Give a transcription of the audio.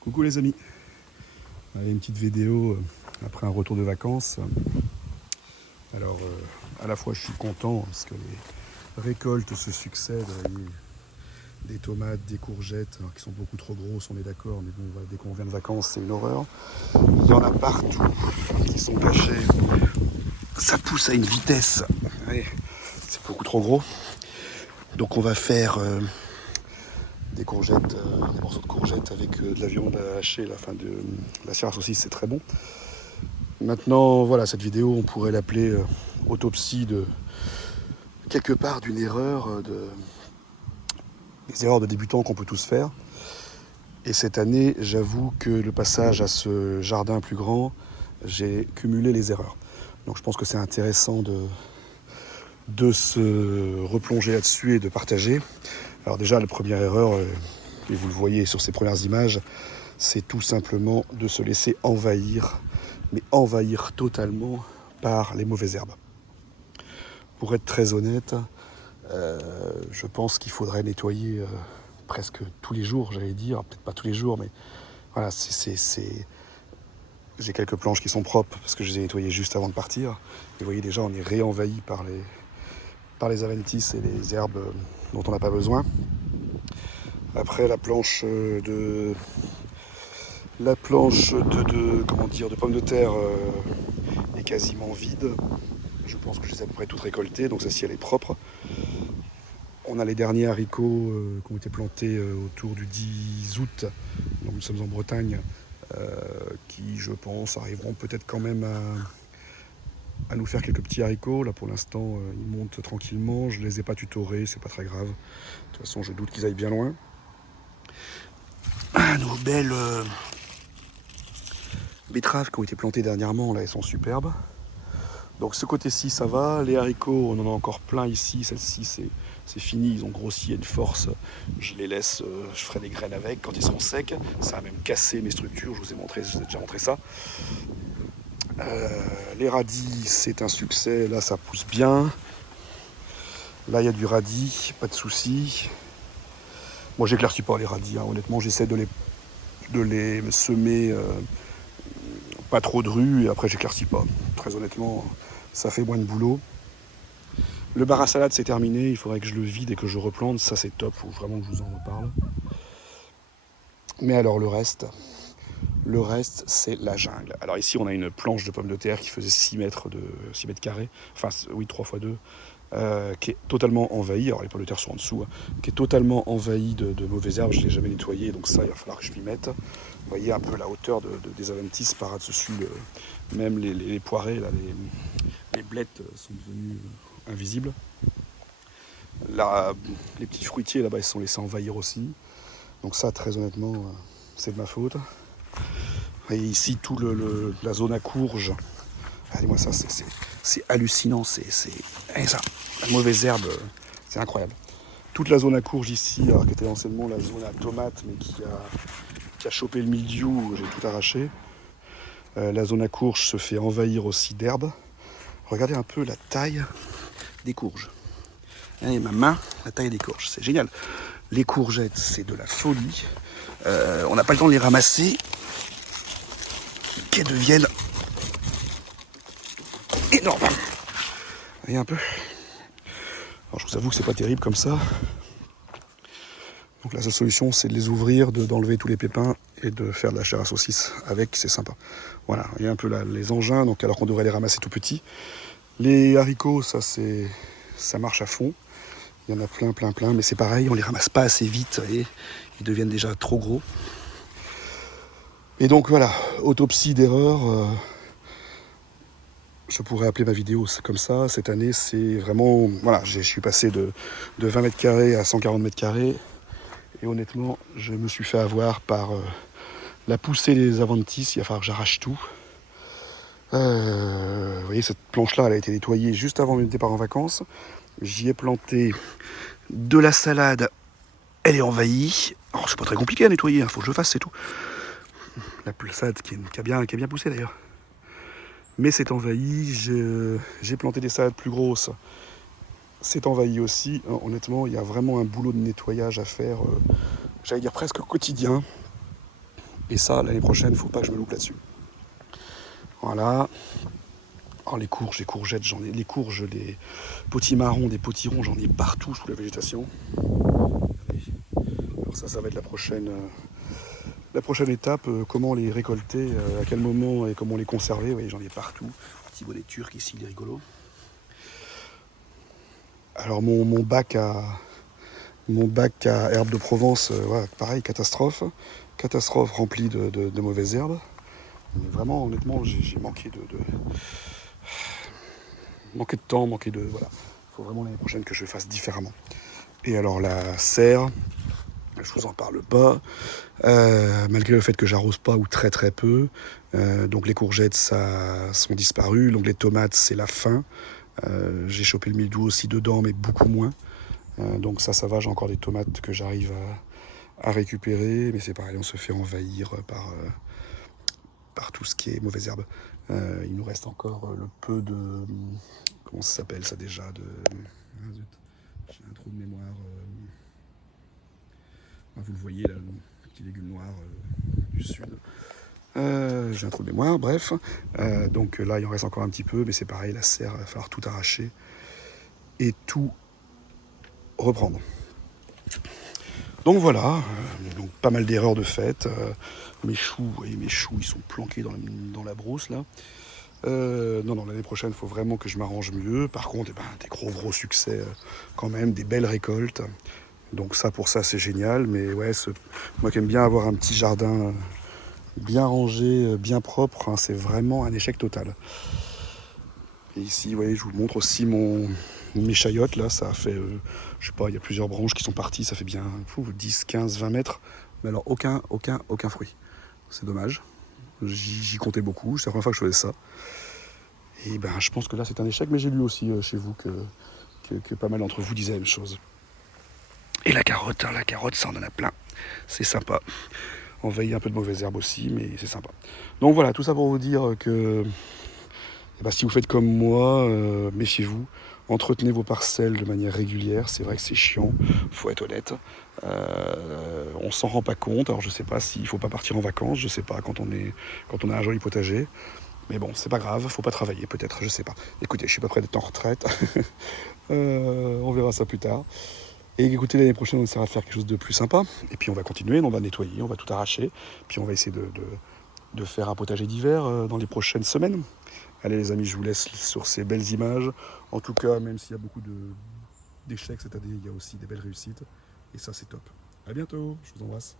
Coucou les amis, allez, une petite vidéo après un retour de vacances. Alors à la fois je suis content parce que les récoltes se succèdent, vous voyez, des tomates, des courgettes, alors, qui sont beaucoup trop grosses, on est d'accord, mais bon, voilà, dès qu'on vient de vacances c'est une horreur. Il y en a partout qui sont cachés, ça pousse à une vitesse, ouais, c'est beaucoup trop gros. Donc on va faire des courgettes, des morceaux de courgettes avec de la viande hachée, de la chair à saucisse, c'est très bon. Maintenant, voilà, cette vidéo, on pourrait l'appeler autopsie de quelque part d'une erreur, des erreurs de débutants qu'on peut tous faire. Et cette année, j'avoue que le passage à ce jardin plus grand, j'ai cumulé les erreurs. Donc je pense que c'est intéressant de se replonger là-dessus et de partager. Alors déjà, la première erreur, et vous le voyez sur ces premières images, c'est tout simplement de se laisser envahir, mais envahir totalement par les mauvaises herbes. Pour être très honnête, je pense qu'il faudrait nettoyer presque tous les jours, j'allais dire, peut-être pas tous les jours, mais voilà, j'ai quelques planches qui sont propres parce que je les ai nettoyées juste avant de partir. Et vous voyez déjà, on est réenvahi par les adventices et les herbes dont on n'a pas besoin. Après, la planche de pommes de terre est quasiment vide. Je pense que je les ai à peu près toutes récoltées, donc celle-ci elle est propre. On a les derniers haricots qui ont été plantés autour du 10 août, donc nous sommes en Bretagne, qui je pense arriveront peut-être quand même à nous faire quelques petits haricots. Là pour l'instant ils montent tranquillement, je ne les ai pas tutorés, c'est pas très grave. De toute façon je doute qu'ils aillent bien loin. Nos belles betteraves qui ont été plantées dernièrement, là elles sont superbes. Donc ce côté-ci ça va, les haricots on en a encore plein ici, celle-ci c'est fini, ils ont grossi à une force, je les laisse, je ferai des graines avec quand ils seront secs, ça a même cassé mes structures, je vous ai déjà montré ça. Les radis c'est un succès, là ça pousse bien, là il y a du radis, pas de souci. Moi j'éclaircis pas les radis, hein. Honnêtement j'essaie de les semer pas trop de rue et après j'éclaircis pas, très honnêtement ça fait moins de boulot. Le bar à salade c'est terminé, il faudrait que je le vide et que je replante, ça c'est top, faut vraiment que je vous en reparle. Mais alors le reste c'est la jungle. Alors ici on a une planche de pommes de terre qui faisait 6 mètres carrés, enfin oui 3 x 2, qui est totalement envahie, alors les pommes de terre sont en dessous, hein, qui est totalement envahie de mauvaises herbes, je ne l'ai jamais nettoyé, donc ça il va falloir que je m'y mette. Vous voyez un peu la hauteur des adventices par-dessus, même les poirées, là, les blettes sont devenues invisibles. Là, les petits fruitiers là-bas ils se sont laissés envahir aussi. Donc ça très honnêtement c'est de ma faute. Et ici tout la zone à courge. Regardez-moi ça, c'est hallucinant, c'est ça, la mauvaise herbe, c'est incroyable. Toute la zone à courge ici, alors qui était anciennement la zone à tomate, mais qui a chopé le mildiou, j'ai tout arraché. La zone à courge se fait envahir aussi d'herbes. Regardez un peu la taille des courges. Et ma main, la taille des courges, c'est génial. Les courgettes, c'est de la folie. On n'a pas le temps de les ramasser, qu'elles deviennent énormes. Vous voyez un peu. Alors je vous avoue que c'est pas terrible comme ça. Donc la seule solution c'est de les ouvrir, d'enlever tous les pépins et de faire de la chair à saucisse avec, c'est sympa. Voilà, il y a un peu là, les engins, donc alors qu'on devrait les ramasser tout petits. Les haricots, ça marche à fond. Il y en a plein, mais c'est pareil, on les ramasse pas assez vite et ils deviennent déjà trop gros. Et donc voilà, autopsie d'erreur. Je pourrais appeler ma vidéo comme ça. Cette année, c'est vraiment... Voilà, je suis passé de 20 mètres carrés à 140 mètres carrés. Et honnêtement, je me suis fait avoir par la poussée des adventices. Il va falloir que j'arrache tout. Vous voyez, cette planche-là, elle a été nettoyée juste avant mon départ en vacances. J'y ai planté de la salade. Elle est envahie. Alors, c'est pas très compliqué à nettoyer, il faut que je le fasse, c'est tout. La salade qui a bien poussé d'ailleurs. Mais c'est envahi, j'ai planté des salades plus grosses, c'est envahi aussi. Honnêtement, il y a vraiment un boulot de nettoyage à faire, j'allais dire presque quotidien. Et ça, l'année prochaine, faut pas que je me loupe là-dessus. Voilà. Alors les courges, les courgettes, j'en ai. Les courges, les potimarrons, des potirons, j'en ai partout sous la végétation. Alors ça va être la prochaine étape. Comment les récolter, à quel moment et comment les conserver. Vous voyez, j'en ai partout. Petit bonnet turc ici, il est rigolo. Alors mon bac à herbes de Provence, voilà, pareil, catastrophe. Catastrophe remplie de mauvaises herbes. Mais vraiment, honnêtement, j'ai manqué de temps, manqué de... Voilà. Il faut vraiment l'année prochaine que je fasse différemment. Et alors la serre, je vous en parle pas, malgré le fait que j'arrose pas ou très très peu. Donc les courgettes, ça sont disparues. Donc les tomates, c'est la fin. J'ai chopé le mildiou aussi dedans, mais beaucoup moins. Donc ça va, j'ai encore des tomates que j'arrive à récupérer, mais c'est pareil, on se fait envahir par tout ce qui est mauvaise herbe. Il nous reste encore le peu de... Comment ça s'appelle ça déjà ah, zut, j'ai un trou de mémoire. Vous le voyez là, le petit légume noir du sud. J'ai un trou de mémoire, bref. Donc là, il en reste encore un petit peu, mais c'est pareil, la serre, il va falloir tout arracher et tout reprendre. Donc voilà, donc pas mal d'erreurs de fait. Mes choux, vous voyez, mes choux, ils sont planqués dans la brousse là. Non, l'année prochaine, il faut vraiment que je m'arrange mieux. Par contre, des gros succès quand même, des belles récoltes. Donc ça, pour ça, c'est génial. Mais ouais, moi qui aime bien avoir un petit jardin bien rangé, bien propre, hein, c'est vraiment un échec total. Et ici, vous voyez, je vous montre aussi mes chayotes. Là, ça a fait, je sais pas, il y a plusieurs branches qui sont parties. Ça fait bien 10, 15, 20 mètres. Mais alors, aucun fruit. C'est dommage. J'y comptais beaucoup. C'est la première fois que je faisais ça. Et ben, je pense que là, c'est un échec. Mais j'ai lu aussi chez vous que pas mal d'entre vous disaient la même chose. Et la carotte, ça, on en a plein. C'est sympa. Envahir un peu de mauvaises herbes aussi, mais c'est sympa. Donc voilà, tout ça pour vous dire que si vous faites comme moi, méfiez-vous. Entretenez vos parcelles de manière régulière. C'est vrai que c'est chiant, faut être honnête. On s'en rend pas compte. Alors je sais pas s'il faut pas partir en vacances, je sais pas quand on a un joli potager. Mais bon, c'est pas grave, faut pas travailler peut-être, je sais pas. Écoutez, je suis pas prêt d'être en retraite. On verra ça plus tard. Et écoutez, l'année prochaine, on essaiera de faire quelque chose de plus sympa. Et puis on va continuer, on va nettoyer, on va tout arracher. Puis on va essayer de faire un potager d'hiver dans les prochaines semaines. Allez les amis, je vous laisse sur ces belles images. En tout cas, même s'il y a beaucoup d'échecs cette année, il y a aussi des belles réussites. Et ça, c'est top. À bientôt, je vous embrasse.